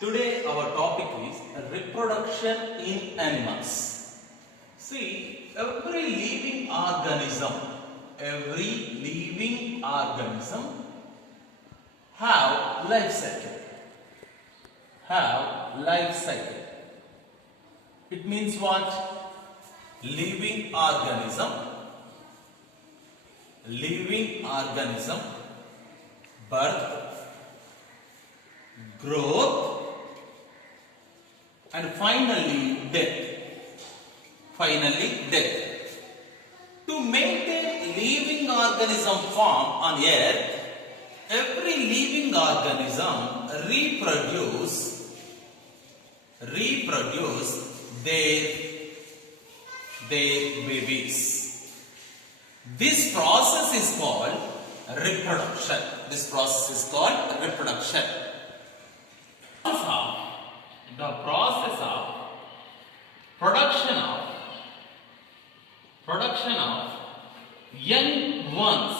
Today our topic is reproduction in animals. See, every living organism have life cycle. Have life cycle. It means what? Living organism, birth, growth, and finally death. To maintain living organism form on earth, every living organism reproduce their babies. This process is called reproduction. The process of production of young ones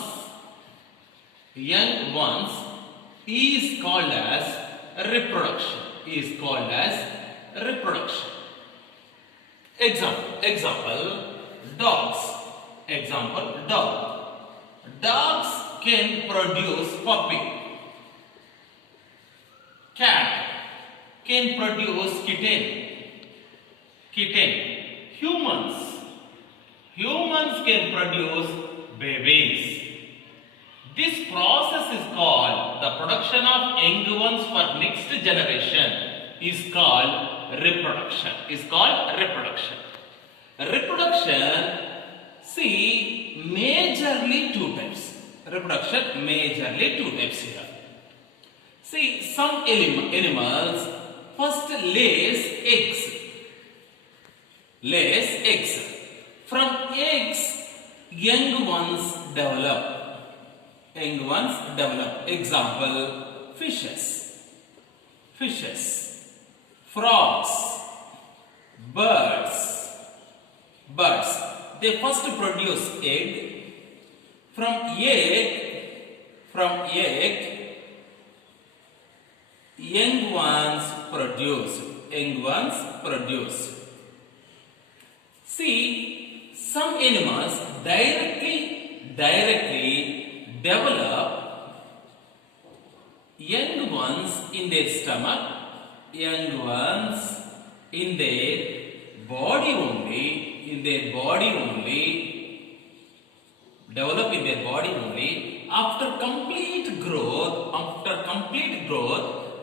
is called as reproduction. Example dogs. Dogs can produce puppy. Cat can produce kitten. Humans can produce babies. This process is called the production of young ones for next generation is called reproduction. Reproduction, see, majorly two types here. See, some animals first lays eggs. From eggs, young ones develop. Example, fishes, frogs, birds. They first produce egg. From egg, young ones produce. See, some animals directly develop young ones in their stomach, young ones in their body only, develop in their body only. After complete growth,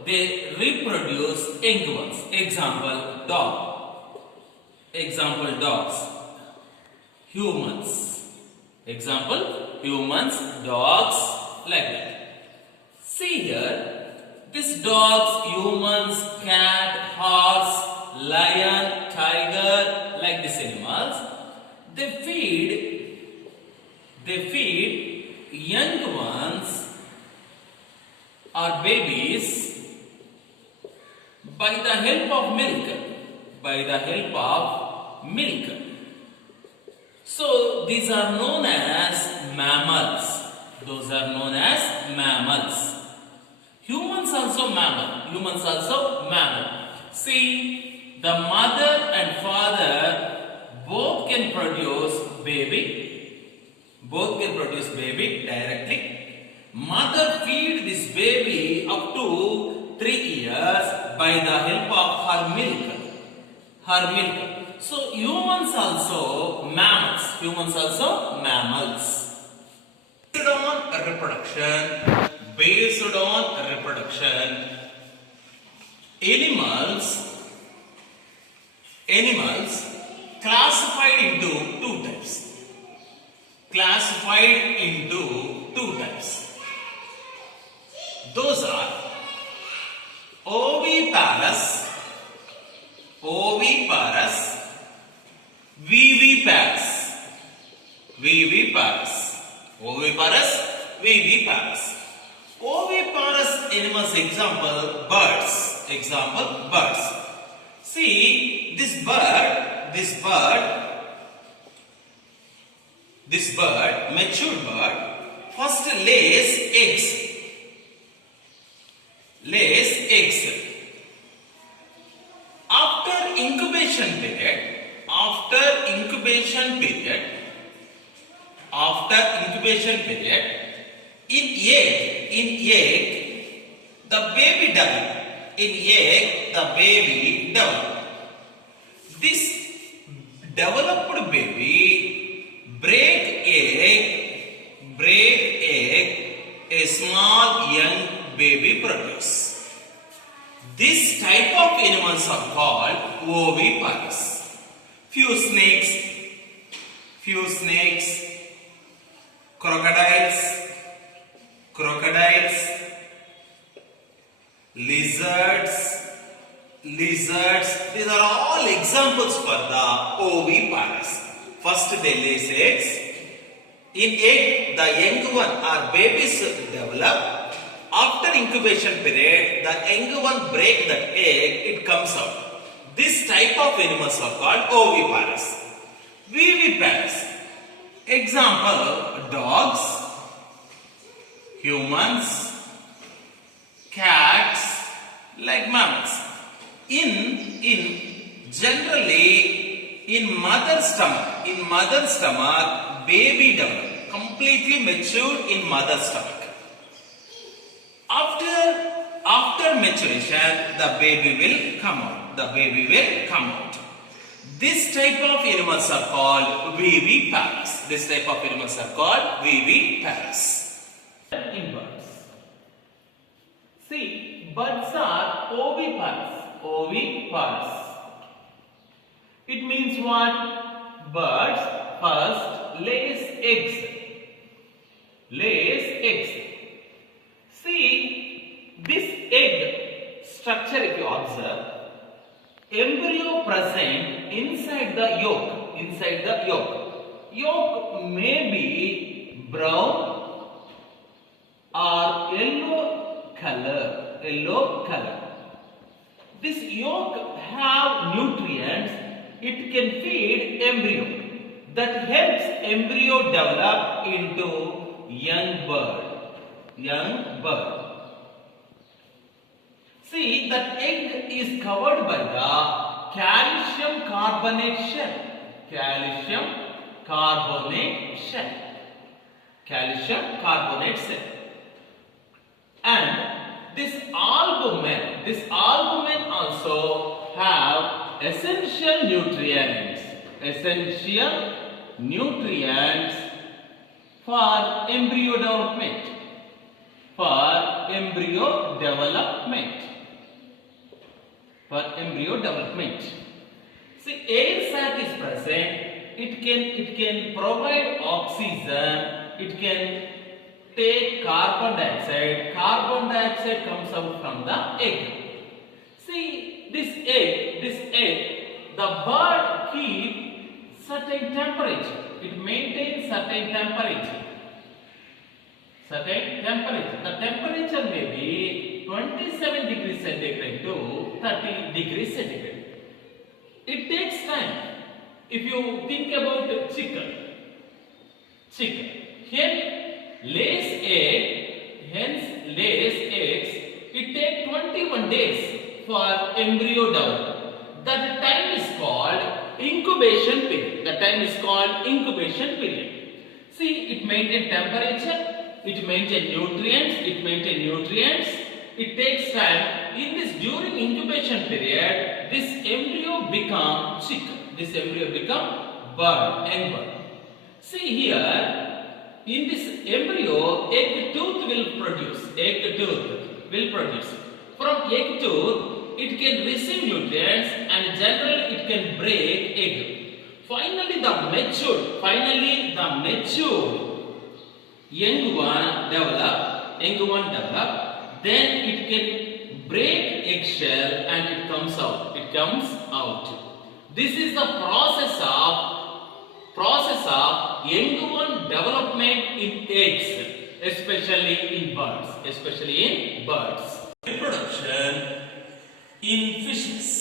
they reproduce young ones. Example, dogs. Humans, dogs, like that. See here, this dogs, humans, cat, horse, lion, tiger, like these animals, they feed young ones or babies by the help of milk. So these are known as mammals. Humans also mammal. See, the mother and father both can produce baby directly. Mother feed this baby up to 3 years by the help of her milk. So humans also mammals. Based on reproduction, animals classified into two types. Those are oviparous, viviparous. Oviparous animals, example birds. See, this matured bird, first lays eggs. period. In egg, the baby develop. In egg, the baby develop. This developed baby break egg, a small young baby produce. This type of animals are called oviparous. Few snakes, crocodiles, lizards. These are all examples for the oviparous. First they lay eggs. In egg, the young one or babies develop. After incubation period, the young one break that egg, it comes out. This type of animals are called oviparous. Viviparous. Example, dogs, humans, cats, like mammals. Generally, in mother's stomach, baby develop, completely matured in mother's stomach. After maturation, the baby will come out. This type of animals are called viviparous. In birds. See, birds are oviparous. It means what? Birds first lays eggs. See, this egg structure, if you observe, embryo present inside the yolk. Yolk may be brown or yellow color. This yolk have nutrients. It can feed embryo. That helps embryo develop into young bird. See, that egg is covered by the calcium carbonate shell. And this albumen also have essential nutrients for embryo development. See, air sac is present. It can provide oxygen. It can take carbon dioxide comes out from the egg. See, this egg, the bird keep certain temperature. It maintains certain temperature. The temperature may be 27 degrees centigrade to 30 degrees centigrade. It takes time. If you think about chicken, hen lays eggs. It takes 21 days for embryo development. That time is called incubation period. See, it maintains temperature, it maintains nutrients. It takes time. During incubation period, this embryo become chicken. Young bird. See here, in this embryo, egg tooth will produce. From egg tooth, it can receive nutrients and generally it can break egg. Finally, the matured young one develop. Then it can break eggshell and it comes out. This is the process of young one development in eggs, especially in birds. Reproduction in fishes.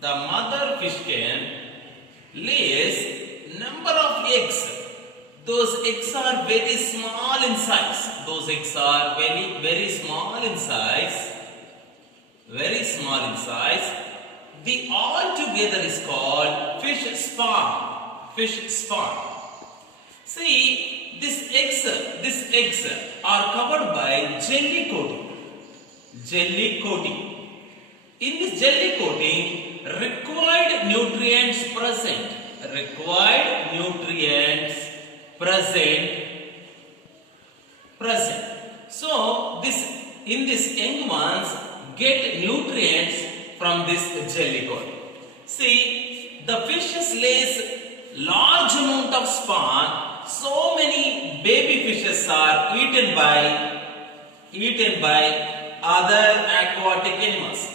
The mother fish can lays number of eggs. Those eggs are very small in size. very small in size. The all together is called fish spawn. Fish spawn. See, these eggs are covered by jelly coating. Jelly coating. In this jelly coating, required nutrients present. Required nutrients present. So, in this young ones get nutrients from this jelly coating. See, the fishes lays large amount of spawn. So many baby fishes are eaten by other aquatic animals.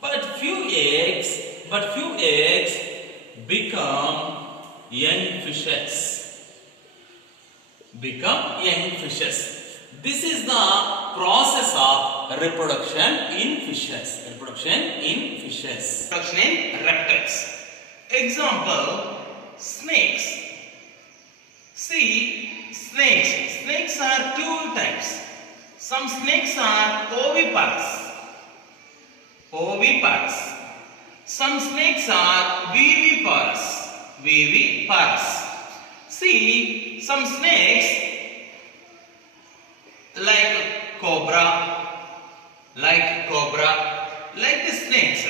But few eggs become young fishes. This is the process of reproduction in fishes. Reproduction in reptiles. Example, snakes. See, snakes are two types. Some snakes are oviparous. Some snakes are viviparous. See, some snakes like cobra, like the snakes.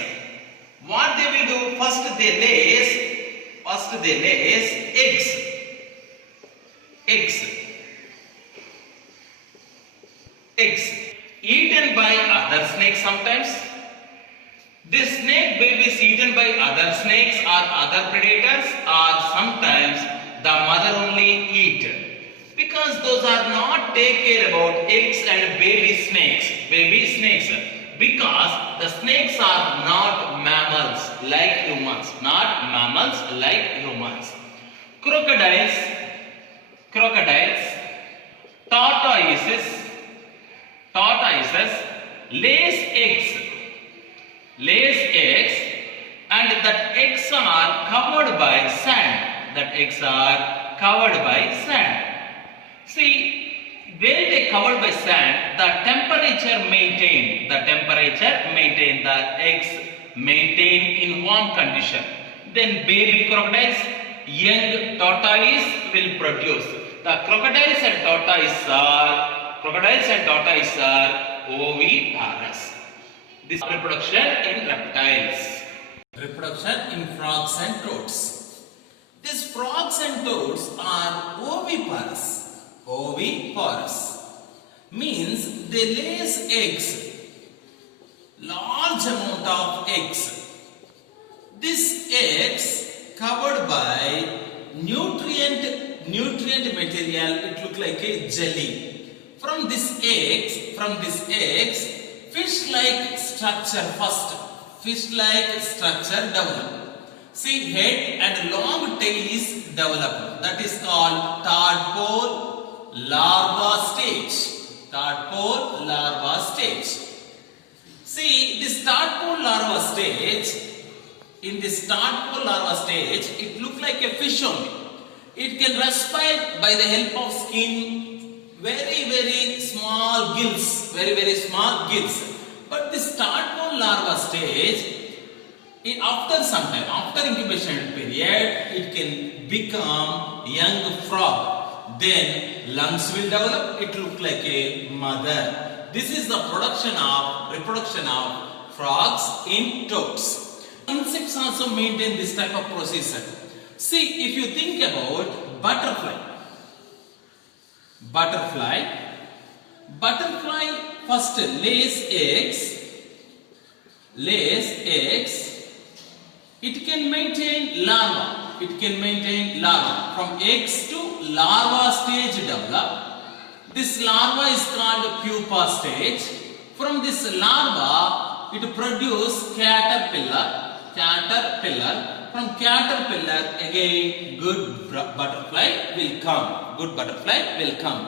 What they will do? First they lays eggs eaten by other snakes sometimes. This snake baby is eaten by other snakes or other predators, or sometimes the mother only eat, because those are not take care about eggs and baby snakes, because the snakes are not mammals like humans, crocodiles, tortoises lays eggs, and that eggs are covered by sand. See, when they covered by sand, the temperature maintained. The eggs maintain in warm condition. Then baby crocodiles, young tortoise will produce. The crocodiles and tortoise are oviparous. This reproduction in reptiles. Reproduction in frogs and toads. These frogs and toads are oviparous. Means they lays eggs. Large amount of eggs. These eggs covered by nutrient material. It look like a jelly. From these eggs, fish-like structure develop. See, head and long tail is developed. That is called tadpole larva stage. See, this tadpole larva stage. In this tadpole larva stage, it looks like a fish only. It can respire by the help of skin. Very small gills. But this tadpole larva stage, after incubation period, it can become young frog. Then lungs will develop. It look like a mother. This is the reproduction of frogs in toads. Insects also maintain this type of procedure. See, if you think about butterfly first lays eggs. It can maintain larva. From eggs to larva stage develop. This larva is called pupa stage. From this larva, it produce caterpillar. From caterpillar, again good butterfly will come.